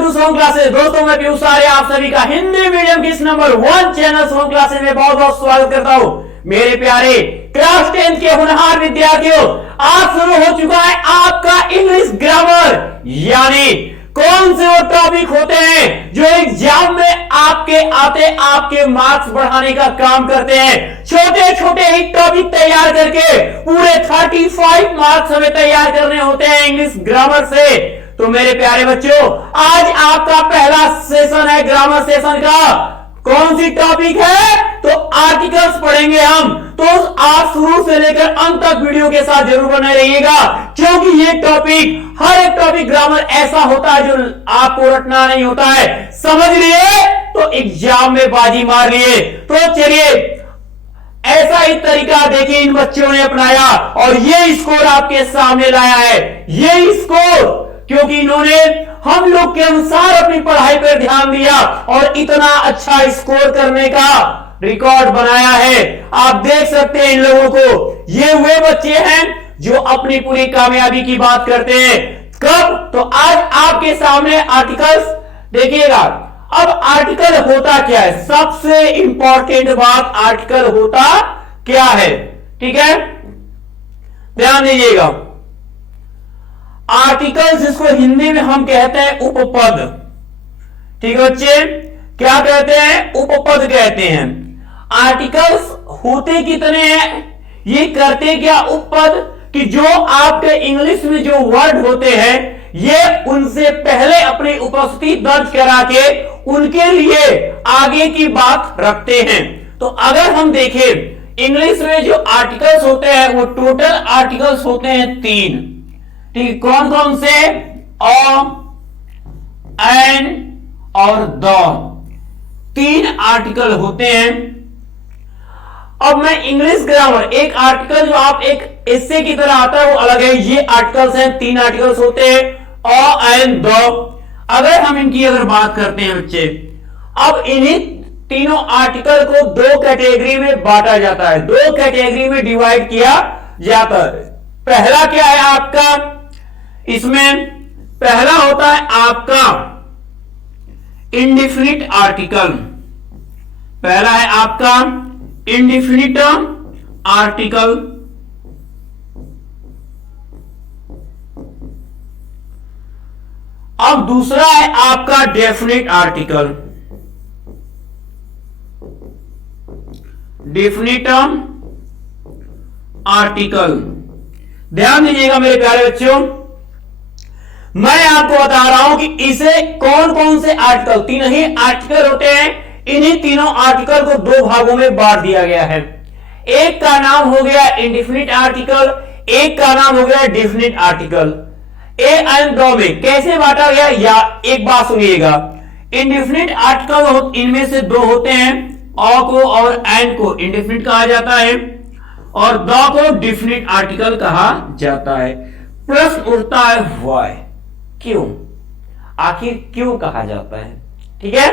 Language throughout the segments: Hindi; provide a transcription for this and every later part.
Welcome to Som classes. दोस्तों मैं पीयूष आर्य आप सभी का हिंदी मीडियम की इस नंबर 1 चैनल सोम क्लासेस में बहुत बहुत स्वागत करता हूं। मेरे प्यारे क्लास 10 के होनहार विद्यार्थियों, आज शुरू हो चुका है आपका इंग्लिश ग्रामर, यानी कौन से वो टॉपिक होते हैं जो एग्जाम में आपके आते आपके मार्क्स बढ़ाने का काम करते हैं। छोटे छोटे ही टॉपिक तैयार करके पूरे 35 मार्क्स हमें तैयार करने होते हैं इंग्लिश ग्रामर से। तो मेरे प्यारे बच्चों, आज आपका पहला सेशन है ग्रामर सेशन का। कौन सी टॉपिक है? तो आर्टिकल्स पढ़ेंगे हम। तो आप शुरू से लेकर अंत तक वीडियो के साथ जरूर बने रहिएगा, क्योंकि ये टॉपिक, हर एक टॉपिक ग्रामर ऐसा होता है जो आपको रटना नहीं होता है। समझ लिए तो एग्जाम में बाजी मार लिए। तो चलिए, ऐसा ही तरीका देखिए इन बच्चों ने अपनाया और ये स्कोर आपके सामने लाया है। ये स्कोर क्योंकि इन्होंने हम लोग के अनुसार अपनी पढ़ाई पर ध्यान दिया और इतना अच्छा स्कोर करने का रिकॉर्ड बनाया है। आप देख सकते हैं इन लोगों को। ये वे बच्चे हैं जो अपनी पूरी कामयाबी की बात करते हैं। कब? तो आज आपके सामने आर्टिकल्स देखिएगा। अब आर्टिकल होता क्या है? सबसे इंपॉर्टेंट बात, आर्टिकल होता क्या है? ठीक है, ध्यान दीजिएगा। आर्टिकल्स, इसको हिंदी में हम कहते हैं उपपद। ठीक है बच्चे, क्या कहते हैं? उपपद कहते हैं। आर्टिकल्स होते कितने हैं? ये करते क्या? उपपद, कि जो आपके इंग्लिश में जो वर्ड होते हैं ये उनसे पहले अपनी उपस्थिति दर्ज करा के उनके लिए आगे की बात रखते हैं। तो अगर हम देखें इंग्लिश में जो आर्टिकल्स होते हैं वो टोटल आर्टिकल्स होते हैं 3। ठीक, कौन कौन से? अ, एन और द, 3 आर्टिकल होते हैं। अब मैं इंग्लिश ग्रामर, एक आर्टिकल जो आप एक एस्से की तरह आता है वो अलग है। ये आर्टिकल्स हैं, 3 आर्टिकल्स होते हैं, अ, एन, द। अगर हम इनकी बात करते हैं बच्चे, अब इन्हीं तीनों आर्टिकल को 2 कैटेगरी में बांटा जाता है, 2 कैटेगरी में डिवाइड किया जाता है। पहला क्या है आपका? इसमें पहला होता है आपका इंडिफिनिट आर्टिकल। पहला है आपका इंडिफिनिट आर्टिकल। अब दूसरा है आपका डेफिनिट आर्टिकल। डेफिनिट आर्टिकल, ध्यान दीजिएगा मेरे प्यारे बच्चों। मैं आपको बता रहा हूं कि इसे कौन कौन से आर्टिकल, 3 ही आर्टिकल होते हैं। इन्हीं तीनों आर्टिकल को 2 भागों में बांट दिया गया है। एक का नाम हो गया इंडिफिनिट आर्टिकल, एक का नाम हो गया definite article. A and the में कैसे बांटा गया? या एक बात सुनिएगा, इंडिफिनिट आर्टिकल इनमें से 2 होते हैं, अ को और एन को इंडिफिनिट कहा जाता है और द को डेफिनिट आर्टिकल कहा जाता है। प्रश्न उठता है व्हाई, क्यों? आखिर क्यों कहा जाता है? ठीक है,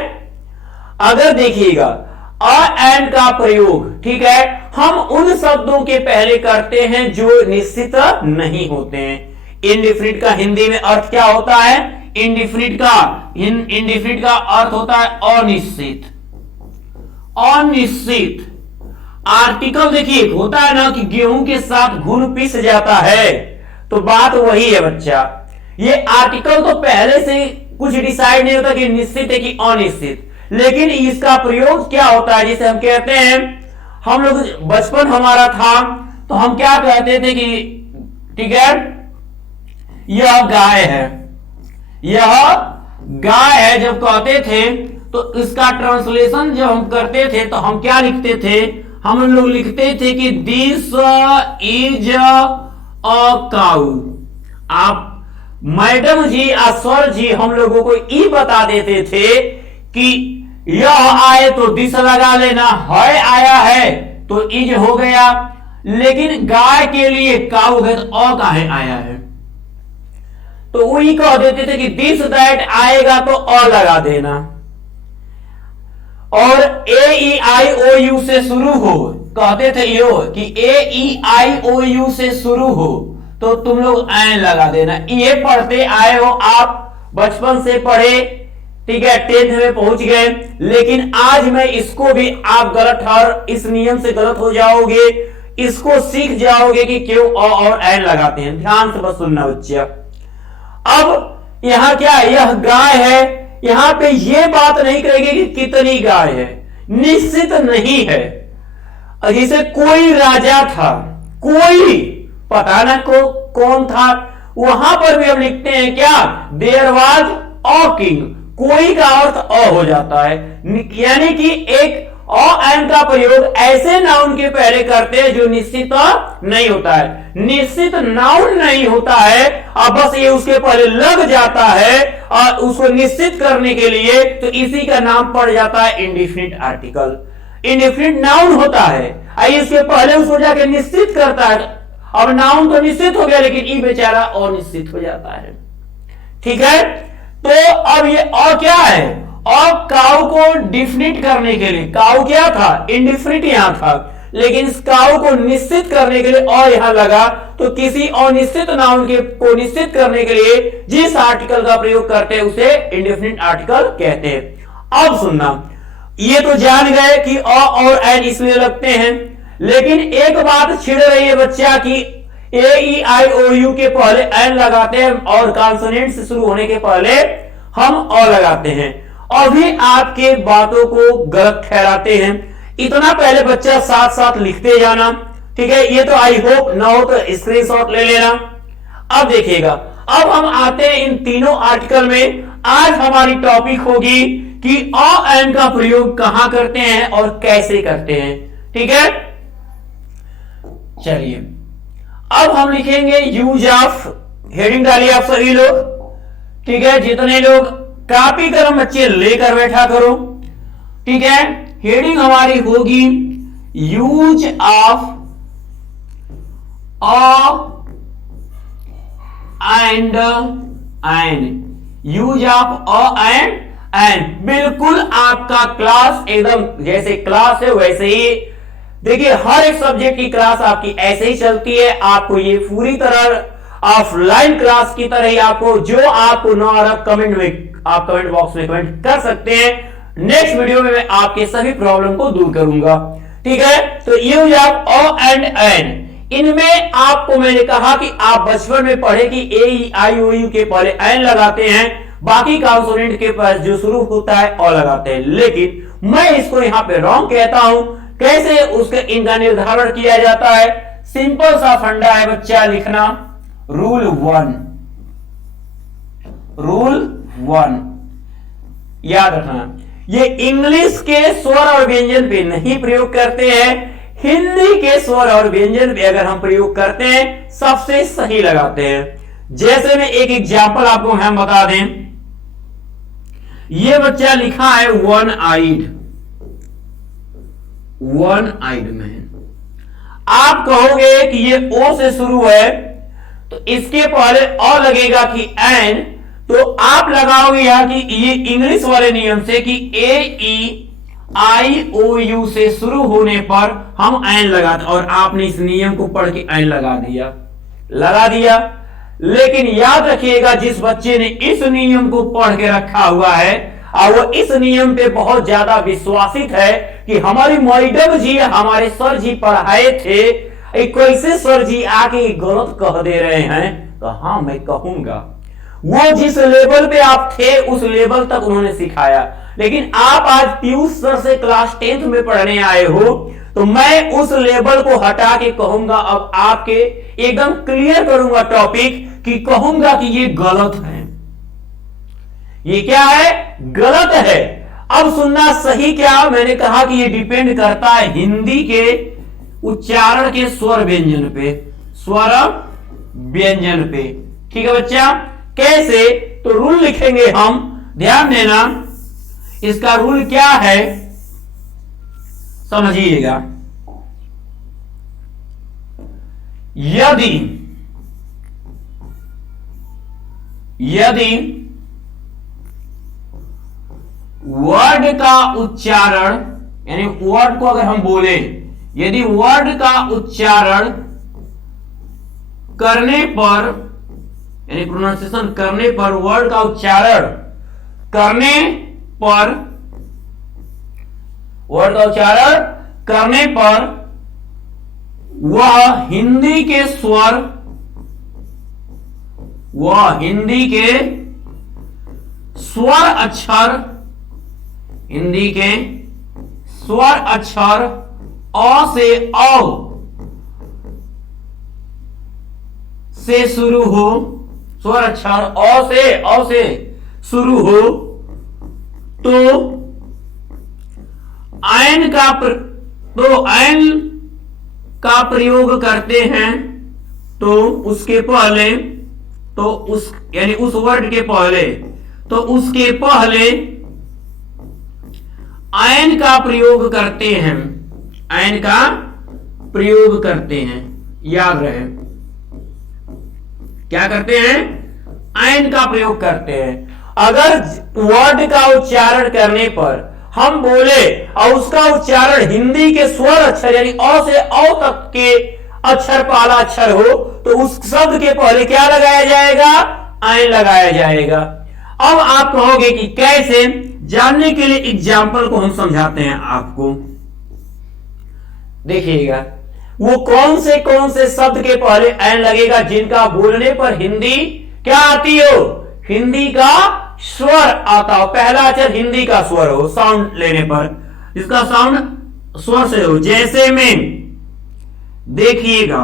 अगर देखिएगा अ एंड का प्रयोग, ठीक है, हम उन शब्दों के पहले करते हैं जो निश्चित नहीं होते हैं। इंडिफिनिट का हिंदी में अर्थ क्या होता है? इंडिफिनिट का अर्थ होता है अनिश्चित। अनिश्चित आर्टिकल देखिए, होता है ना कि गेहूं के साथ घुन पिस जाता है, तो बात वही है बच्चा। ये आर्टिकल तो पहले से कुछ डिसाइड नहीं होता कि निश्चित है कि अनिश्चित, लेकिन इसका प्रयोग क्या होता है? जैसे हम कहते हैं, हम लोग बचपन हमारा था तो हम क्या कहते थे कि ठीक है, यह गाय है, यह गाय है। जब कहते थे तो इसका ट्रांसलेशन जब हम करते थे तो हम क्या लिखते थे? हम लोग लिखते थे कि दिस इज अ काऊ। आप मैडम जी या सर जी हम लोगों को ये बता देते थे कि यह आए तो दिस लगा लेना, है आया है तो इज हो गया, लेकिन गाय के लिए काऊ है तो अ का है आया है, तो वही कह देते थे कि दिस दैट आएगा तो अ लगा देना। और ए ई आई ओ यू से शुरू हो, कहते थे यो कि ए ई आई ओ यू से शुरू हो तो तुम लोग ऐन लगा देना। ये पढ़ते आए हो आप, बचपन से पढ़े ठीक है, 10th में पहुंच गए, लेकिन आज मैं इसको भी आप गलत और इस नियम से गलत हो जाओगे, इसको सीख जाओगे कि क्यों और एन लगाते हैं। ध्यान से बस सुनना बच्चा। अब यहां क्या है, यह गाय है, यहां पे यह बात नहीं करेगी कि कितनी गाय है, निश्चित नहीं है। जैसे कोई राजा था, कोई पता ना कौन था, वहां पर भी हम लिखते हैं क्या, देयर वाज अ किंग, कोई का अर्थ अ हो जाता है, यानी कि एक अ एन का प्रयोग ऐसे नाउन के पहले करते हैं जो निश्चित नहीं होता है। निश्चित नाउन नहीं होता है, अब बस ये उसके पहले लग जाता है और उसको निश्चित करने के लिए तो इसी का नाम पड़ जाता है इंडेफिनिट आर्टिकल। इंडेफिनिट नाउन होता है, इसके पहले उसको जाके निश्चित करता है। अब नाउन तो निश्चित हो गया, लेकिन ई बेचारा अनिश्चित हो जाता है। ठीक है, तो अब ये और क्या है, और काउ को डिफिनिट करने के लिए, काउ क्या था, इंडिफिनिट यहां था, लेकिन इस काउ को निश्चित करने के लिए और यहां लगा, तो किसी अनिश्चित नाउन के को निश्चित करने के लिए जिस आर्टिकल का प्रयोग करते हैं उसे इंडेफिनिट आर्टिकल कहते हैं। अब सुनना, ये तो जान गए कि अ और एन इसलिए लगते हैं, लेकिन एक बात छिड़ रही है बच्चा की ए ई आई ओ यू के पहले एन लगाते हैं और कॉन्सोनेंट से शुरू होने के पहले हम अ लगाते हैं। अभी आपके बातों को गलत ठहराते हैं, इतना पहले बच्चा साथ साथ लिखते जाना। ठीक है, ये तो आई होप ना हो तो स्क्रीनशॉट ले लेना। अब देखिएगा, अब हम आते हैं इन तीनों आर्टिकल में। आज हमारी टॉपिक होगी कि अ एन का प्रयोग कहां करते हैं और कैसे करते हैं। ठीक है, चलिए अब हम लिखेंगे यूज ऑफ, हेडिंग डालिए आप सभी लोग। ठीक है, जितने लोग कॉपी कलम बच्चे लेकर बैठा करो। ठीक है, हेडिंग हमारी होगी use of a and an, use of a and an. बिल्कुल आपका क्लास एकदम जैसे क्लास है वैसे ही, देखिए हर एक सब्जेक्ट की क्लास आपकी ऐसे ही चलती है। आपको ये पूरी तरह ऑफलाइन क्लास की तरह ही आपको जो आपको ना आ रहा कमेंट में, आप कमेंट बॉक्स में कमेंट कर सकते हैं। नेक्स्ट वीडियो में मैं आपके सभी प्रॉब्लम को दूर करूंगा। ठीक है, तो use of a and an, इनमें आपको मैंने कहा कि आप बचपन में पढ़े कि ए ई आई ओ यू के पहले एन लगाते हैं, बाकी कॉन्सोनेंट के पास जो शुरू होता है अ लगाते हैं, लेकिन मैं इसको यहां पे रॉन्ग कहता हूं। कैसे उसका इनका निर्धारण किया जाता है, सिंपल सा फंडा है बच्चा, लिखना रूल 1, रूल 1 याद रखना। ये इंग्लिश के स्वर और व्यंजन पे नहीं प्रयोग करते हैं, हिंदी के स्वर और व्यंजन पे अगर हम प्रयोग करते हैं सबसे सही लगाते हैं। जैसे में एक एग्जाम्पल आपको हम बता दें, ये बच्चा लिखा है one eyed, one eyed man. आप कहोगे कि ये ओ से शुरू है तो इसके पहले अ लगेगा कि एन, तो आप लगाओगे यहां कि ये इंग्लिश वाले नियम से कि ए ई आई ओ यू से शुरू होने पर हम एन लगाते, और आपने इस नियम को पढ़ के एन लगा दिया। लेकिन याद रखिएगा, जिस बच्चे ने इस नियम को पढ़ के रखा हुआ है और वो इस नियम पे बहुत ज्यादा विश्वासित है कि हमारी मैडम जी, हमारे सर जी पढ़ाए थे, कैसे सर जी आके गलत कह दे रहे हैं, तो हाँ मैं कहूंगा वो जिस लेवल पे आप थे उस लेवल तक उन्होंने सिखाया, लेकिन आप आज पीयूष सर से क्लास 10th में पढ़ने आए हो, तो मैं उस लेवल को हटा के कहूंगा, अब आपके एकदम क्लियर करूंगा टॉपिक कि कहूंगा कि ये गलत है, ये क्या है, गलत है। अब सुनना सही क्या, मैंने कहा कि ये डिपेंड करता है हिंदी के उच्चारण के स्वर व्यंजन पे, स्वर व्यंजन पे। ठीक है बच्चा, कैसे, तो रूल लिखेंगे हम, ध्यान देना इसका रूल क्या है समझिएगा। यदि वर्ड का उच्चारण, यानी वर्ड को अगर हम बोले, यदि वर्ड का उच्चारण करने पर, यानी प्रोनाउंसिएशन करने पर वर्ड का उच्चारण करने पर, वर्ड का उच्चारण करने पर वह हिंदी के स्वर, वह हिंदी के स्वर अक्षर, हिंदी के स्वर अक्षर अ से औ से शुरू हो, स्वर अक्षर अ से शुरू हो तो ऐन का प्रयोग करते हैं, तो उसके पहले, तो उस यानी उस वर्ड के पहले, तो उसके पहले ऐन का प्रयोग करते हैं, ऐन का प्रयोग करते हैं। याद रहे, क्या करते हैं? ऐन का प्रयोग करते हैं। अगर वर्ड का उच्चारण करने पर हम बोले और उसका उच्चारण हिंदी के स्वर अक्षर यानी अ से औ तक के अक्षर पहला अक्षर हो, तो उस शब्द के पहले क्या लगाया जाएगा? ऐन लगाया जाएगा। अब आप कहोगे कि कैसे? जानने के लिए एग्जाम्पल को हम समझाते हैं आपको। देखिएगा, वो कौन से शब्द के पहले ऐन लगेगा जिनका बोलने पर हिंदी क्या आती हो? हिंदी का स्वर आता हो, पहला अक्षर हिंदी का स्वर हो, साउंड लेने पर इसका साउंड स्वर से हो। जैसे में देखिएगा,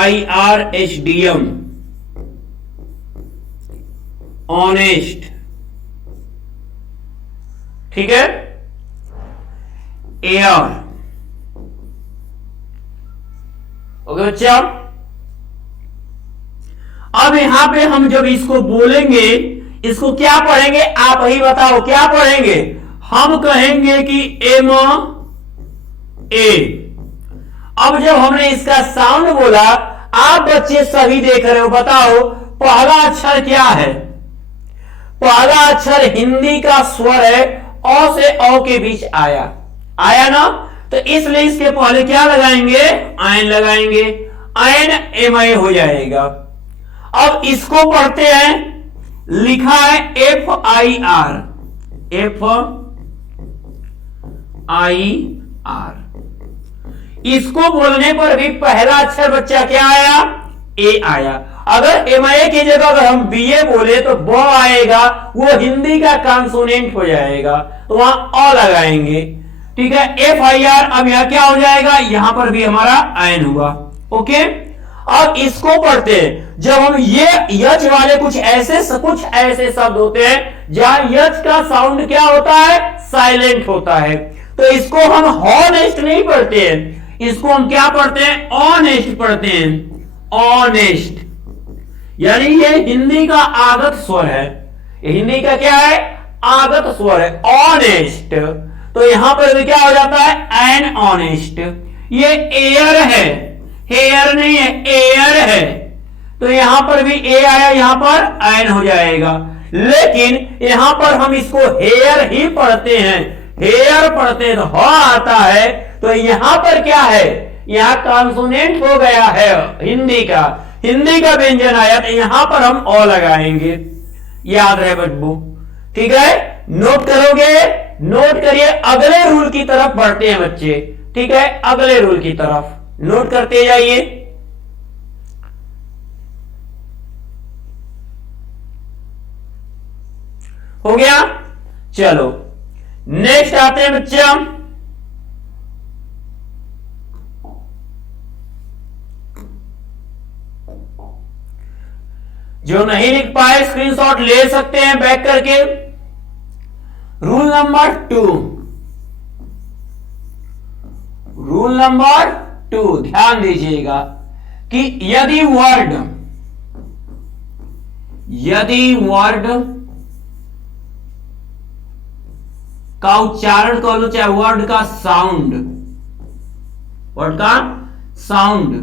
MAFIRHDM, ऑनेस्ट, ठीक है। एयर, ओके बच्चा। अब यहां पे हम जब इसको बोलेंगे, इसको क्या पढ़ेंगे? आप ही बताओ, क्या पढ़ेंगे? हम कहेंगे कि एम ए। अब जब हमने इसका साउंड बोला, आप बच्चे सभी देख रहे हो, बताओ पहला अक्षर क्या है? पहला अक्षर हिंदी का स्वर है, अ से औ के बीच आया ना, तो इसलिए इसके पहले क्या लगाएंगे? ऐन लगाएंगे, ऐन MI हो जाएगा। अब इसको पढ़ते हैं, लिखा है FIR, इसको बोलने पर भी पहला अक्षर बच्चा क्या आया? ए आया। अगर MI की जगह अगर हम BA बोले तो ब आएगा, वो हिंदी का कॉन्सोनेंट हो जाएगा, तो वहां अ लगाएंगे, ठीक है। FIR, अब यहां क्या हो जाएगा? यहां पर भी हमारा ऐन हुआ, ओके। अब इसको पढ़ते हैं, जब हम ये यच वाले कुछ ऐसे शब्द होते हैं जहां यच का साउंड क्या होता है? साइलेंट होता है, तो इसको हम हॉनेस्ट नहीं पढ़ते हैं, इसको हम क्या पढ़ते हैं? ऑनेस्ट पढ़ते हैं। ऑनेस्ट यानी ये हिंदी का आगत स्वर है, ये हिंदी का क्या है? आगत स्वर है, ऑनेस्ट। तो यहां पर भी क्या हो जाता है? An honest. ये एयर है, हेयर नहीं है, एयर है, तो यहां पर भी ए आया, यहां पर एन हो जाएगा। लेकिन यहां पर हम इसको हेयर ही पढ़ते हैं, हेयर पढ़ते हैं तो ह आता है, तो यहां पर क्या है? यहां कॉन्सोनेंट हो गया है, हिंदी का व्यंजन आया, तो यहां पर हम अ लगाएंगे। याद रहे बच्चों, ठीक है। नोट करोगे? नोट करिए, अगले रूल की तरफ बढ़ते हैं बच्चे, ठीक है। अगले रूल की तरफ नोट करते जाइए। हो गया? चलो नेक्स्ट आते हैं बच्चे हम। जो नहीं लिख पाए स्क्रीनशॉट ले सकते हैं बैक करके। रूल नंबर 2, रूल नंबर 2 ध्यान दीजिएगा कि यदि वर्ड का उच्चारण कर लो, चाहे वर्ड का साउंड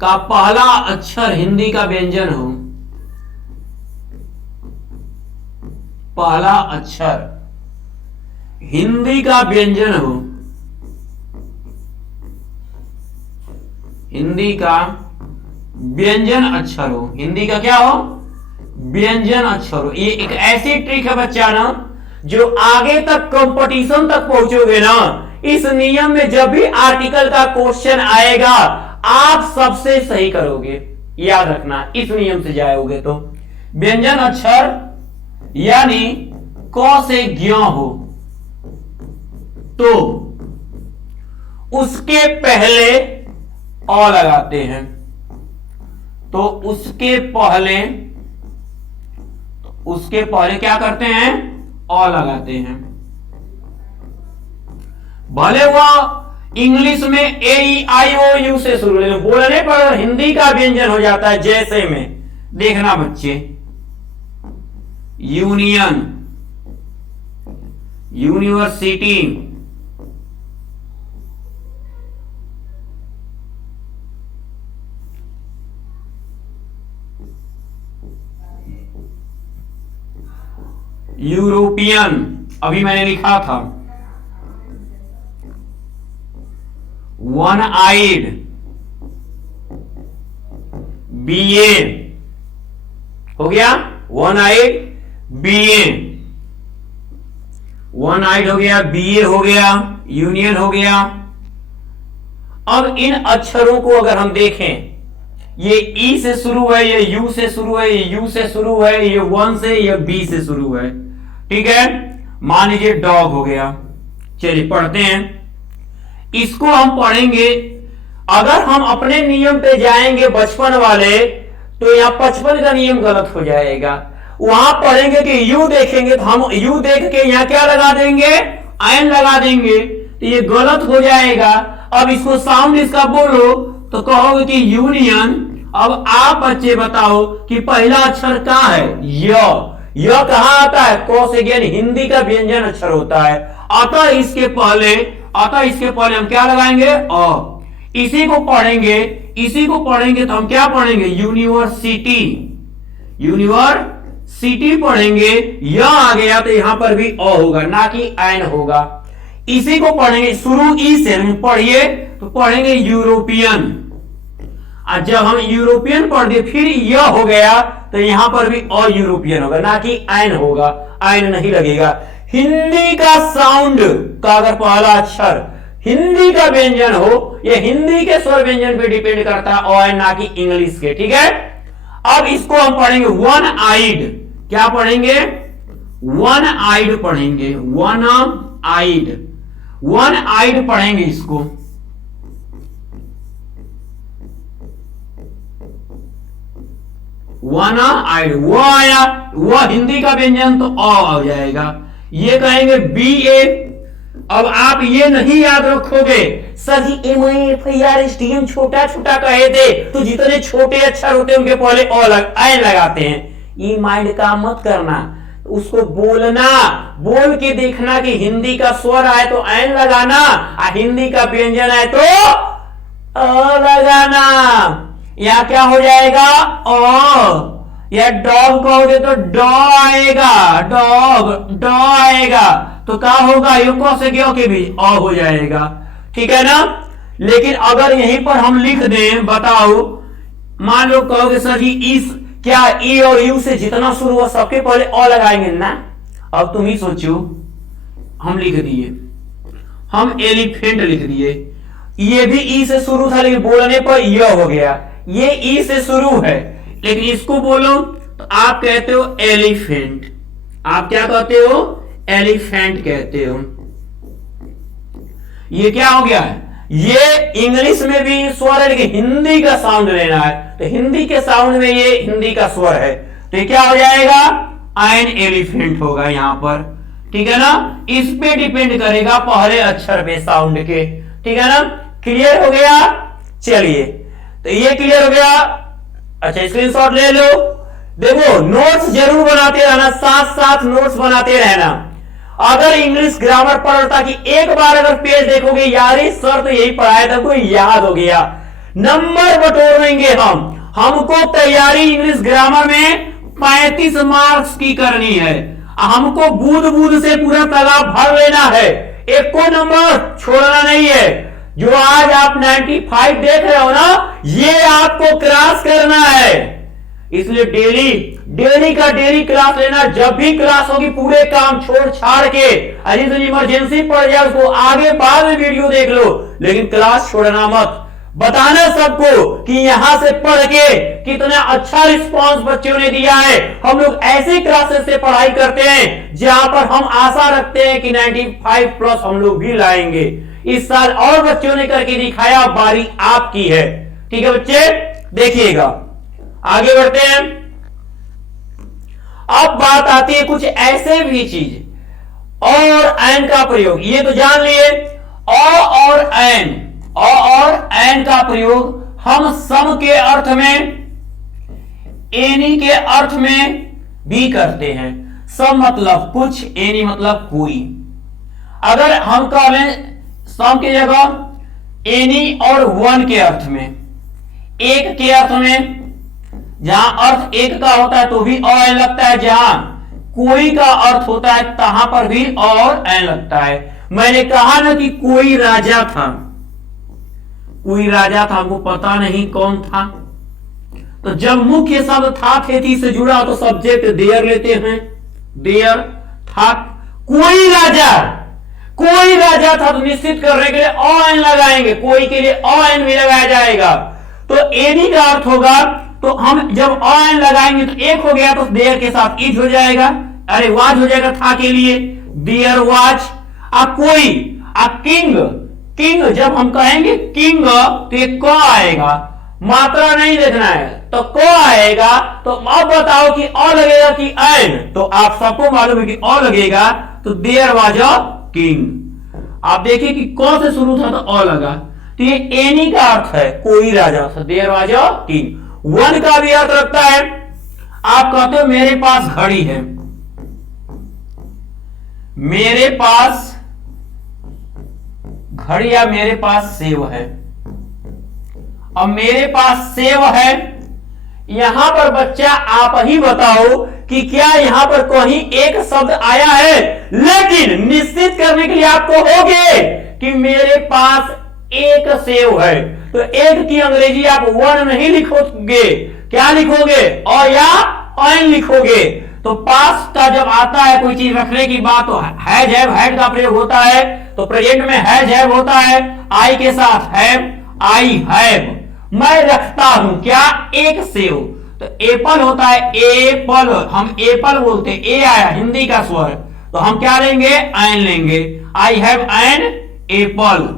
का पहला अक्षर हिंदी का व्यंजन हो, पहला अक्षर हिंदी का व्यंजन हो, हिंदी का व्यंजन अक्षर हो, हिंदी का क्या हो, व्यंजन अक्षर हो। ये एक ऐसी ट्रिक है बच्चा ना, जो आगे तक कंपटीशन तक पहुंचोगे ना, इस नियम में जब भी आर्टिकल का क्वेश्चन आएगा आप सबसे सही करोगे, याद रखना। इस नियम से जाओगे तो व्यंजन अक्षर यानी क से ज्ञ हो तो उसके पहले अ लगाते हैं, तो उसके पहले क्या करते हैं, अ लगाते हैं। भले वह इंग्लिश में ए ई आई ओ यू से शुरू, लेकिन बोलने पर हिंदी का व्यंजन हो जाता है। जैसे में देखना बच्चे, यूनियन, यूनिवर्सिटी, यूरोपियन, अभी मैंने लिखा था, वन आइड, बीए हो गया, one eyed BA, one eyed हो गया, बीए हो गया, यूनियन हो गया। अब इन अक्षरों को अगर हम देखें, ये ई से शुरू है, ये यू से शुरू है, ये यू से शुरू है, ये वन से, ये बी से शुरू है, ठीक है। मान लीजिए डॉग हो गया। चलिए पढ़ते हैं, इसको हम पढ़ेंगे। अगर हम अपने नियम पे जाएंगे बचपन वाले, तो यहां 55 का नियम गलत हो जाएगा। वहां पढ़ेंगे कि यू देखेंगे तो हम यू देख के यहां क्या लगा देंगे, एन लगा देंगे, तो ये गलत हो जाएगा। अब इसको साउंड इसका बोलो तो कहोगे कि यूनियन। अब आप बच्चे बताओ कि पहला अक्षर क्या है, य कहां आता है, क से ज्ञान, हिंदी का व्यंजन अक्षर होता है। अतः इसके पहले हम क्या लगाएंगे, अ। इसी को पढ़ेंगे तो हम क्या पढ़ेंगे, यूनिवर्सिटी, यूनिवर्सिटी पढ़ेंगे। यह आ गया तो यहां पर भी अ होगा, ना कि एन होगा। इसी को पढ़ेंगे शुरू ई से पढ़िए तो पढ़ेंगे यूरोपियन। और जब हम यूरोपियन पढ़ दिए फिर यह हो गया तो यहां पर भी अ यूरोपियन होगा, ना कि एन होगा, एन नहीं लगेगा। हिंदी का साउंड का अगर पहला अक्षर हिंदी का व्यंजन हो, यह हिंदी के स्वर व्यंजन पे डिपेंड करता है, और ना कि इंग्लिश के, ठीक है। अब इसको हम पढ़ेंगे वन आइड। क्या पढ़ेंगे, वन आइड पढ़ेंगे, वन आइड पढ़ेंगे इसको। वन आइड, वो आया, वह हिंदी का व्यंजन तो अ आ जाएगा। ये कहेंगे बी ए। अब आप ये नहीं याद रखोगे सर जी एम छोटा छोटा कहे थे, तो जितने छोटे अक्षर होते हैं उनके पहले एन लगाते हैं। ई माइंड का मत करना, उसको बोलना, बोल के देखना कि हिंदी का स्वर आए तो एन लगाना, और हिंदी का व्यंजन आए तो अ लगाना। यह क्या हो जाएगा, अ। या डॉग कहोगे तो डॉ आएगा, डॉग आएगा, तो क्या होगा, युको से क्यों के भी अ हो जाएगा, ठीक है ना। लेकिन अगर यहीं पर हम लिख दें, बताओ, मान लो कहोगे सर जी इस क्या ई और यू से जितना शुरू हुआ सबके पहले अ लगाएंगे ना। अब तुम ही सोचो, हम लिख दिए, हम एलिफेंट लिख दिए, ये भी ई से शुरू था लेकिन बोलने पर य हो गया। ये ई से शुरू है लेकिन इसको बोलो तो आप कहते हो एलिफेंट। आप क्या कहते हो, एलिफेंट कहते हो। ये क्या हो गया है, ये इंग्लिश में भी स्वर है लेकिन हिंदी का साउंड लेना है, तो हिंदी के साउंड में ये हिंदी का स्वर है, तो ये क्या हो जाएगा, एन एलिफेंट होगा यहां पर, ठीक है ना। इस पे डिपेंड करेगा पहले अक्षर पे साउंड के, ठीक है ना। क्लियर हो गया, चलिए तो ये क्लियर हो गया। अच्छा स्क्रीनशॉट ले लो। देखो नोट्स जरूर बनाते रहना, साथ साथ नोट्स बनाते रहना। अगर इंग्लिश ग्रामर पढ़ता कि एक बार अगर पेज देखोगे यार सर तो यही पढ़ाया था, कोई याद हो गया, नंबर बटोरेंगे हमको तैयारी इंग्लिश ग्रामर में 35 मार्क्स की करनी है। हमको बूंद बूंद से पूरा तालाब भर लेना है, एक को नंबर छोड़ना नहीं है। जो आज आप 95 देख रहे हो ना, ये आपको क्रॉस करना है। इसलिए डेली का डेली क्लास लेना। जब भी क्लास होगी पूरे काम छोड़ छाड़ के, अरे इमरजेंसी पड़ जाए उसको आगे बाद में वीडियो देख लो, लेकिन क्लास छोड़ना मत। बताना सबको कि यहां से पढ़ के कितना अच्छा रिस्पांस बच्चों ने दिया है। हम लोग ऐसी क्लासेस से पढ़ाई करते हैं जहां पर हम आशा रखते हैं कि 95 प्लस हम लोग भी लाएंगे। इस साल और बच्चों ने करके दिखाया, बारी आपकी है। ठीक है बच्चे, देखिएगा आगे बढ़ते हैं। अब बात आती है कुछ ऐसे भी चीज, और एन का प्रयोग, ये तो जान लिए। और एन का प्रयोग हम सम के अर्थ में, एनी के अर्थ में भी करते हैं। सम मतलब कुछ, एनी मतलब कोई। अगर हम कहें सम की जगह एनी और वन के अर्थ में, एक के अर्थ में, जहां अर्थ एक का होता है तो भी और एन लगता है, जहां कोई का अर्थ होता है तहां पर भी और एन लगता है। मैंने कहा ना कि कोई राजा था, हमको पता नहीं कौन था। तो जब मुख्य शब्द था खेती से जुड़ा तो सब्जेक्ट देयर लेते हैं, देयर था। कोई राजा था तो निश्चित करने के लिए और एन लगाएंगे, कोई के लिए और एन भी लगाया जाएगा। तो एनी का अर्थ होगा, तो हम जब और एन लगाएंगे तो एक हो गया तो देयर के साथ इज हो जाएगा, अरे वाज हो जाएगा था के लिए, देयर वाज। कोई किंग जब हम कहेंगे किंग तो ये क आएगा, मात्रा नहीं देखना है तो क आएगा। तो अब बताओ कि और लगेगा कि एन, तो आप सबको मालूम है कि और लगेगा, तो देयर वाज अ किंग। आप देखिए कि कौन से शुरू था तो और लगा, तो ये एनी का अर्थ है कोई राजा था, there was a king. One का भी अर्थ रखता है। आप कहते हो मेरे पास घड़ी है, मेरे पास घड़ी या मेरे पास सेव है। अब मेरे पास सेव है, यहां पर बच्चा आप ही बताओ कि क्या यहां पर कहीं एक शब्द आया है। लेकिन निश्चित करने के लिए आपको होगे कि मेरे पास एक सेव है, तो एक की अंग्रेजी आप वन नहीं लिखोगे, क्या लिखोगे, और या एन लिखोगे। तो पास का जब आता है कोई चीज रखने की बात, तो हैज हैव, हैड का प्रयोग होता है, तो प्रेजेंट में हैज हैव होता है, आई के साथ हैव, आई हैव। मैं रखता हूं क्या, एक सेव, तो एप्पल होता है, एप्पल, हम एप्पल बोलते हैं, ए आया हिंदी का स्वर, तो हम क्या लेंगे, एन लेंगे, आई हैव एन एप्पल।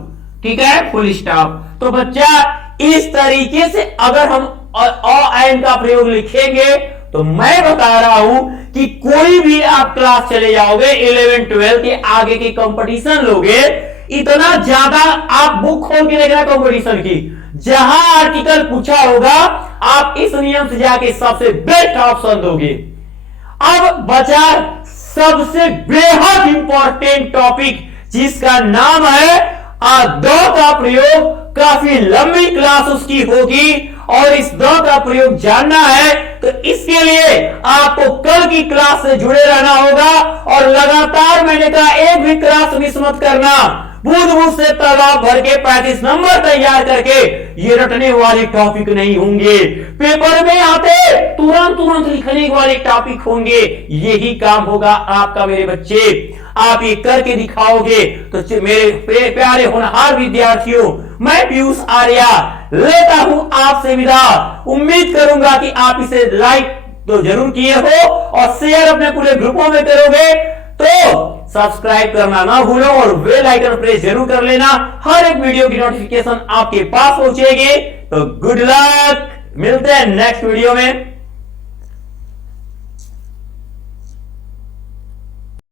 ठीक है, फुल स्टॉप। तो बच्चा इस तरीके से अगर हम एन का प्रयोग लिखेंगे, तो मैं बता रहा हूं कि कोई भी आप क्लास चले जाओगे 11 12 के आगे की कंपटीशन लोगे, इतना ज्यादा आप बुक खोल के देखना कंपटीशन की, जहां आर्टिकल पूछा होगा आप इस नियम से जाके सबसे बेस्ट ऑप्शन दोगे। अब बचा सबसे बेहद इंपॉर्टेंट टॉपिक, जिसका नाम है द का प्रयोग। काफी लंबी क्लास उसकी होगी और इस द का प्रयोग जानना है, तो इसके लिए आपको कल की क्लास से जुड़े रहना होगा। और लगातार मैंने कहा एक भी क्लास मिस मत करना। बूंद से तालाब भर के 35 नंबर तैयार करके ये रटने वाले टॉपिक नहीं होंगे, पेपर में आते तुरंत लिखने वाले टॉपिक होंगे। यही काम होगा आपका मेरे बच्चे, आप ये करके दिखाओगे। तो मेरे प्यारे होनहार विद्यार्थियों, मैं पीयूष आर्या लेता हूं आपसे विदा। उम्मीद करूंगा कि आप इसे लाइक तो जरूर किए हो और शेयर अपने पूरे ग्रुपों में करोगे। तो सब्सक्राइब करना ना भूलो और बेल आइकन प्रेस जरूर कर लेना, हर एक वीडियो की नोटिफिकेशन आपके पास पहुंचेगी। तो गुड लक, मिलते हैं नेक्स्ट वीडियो में।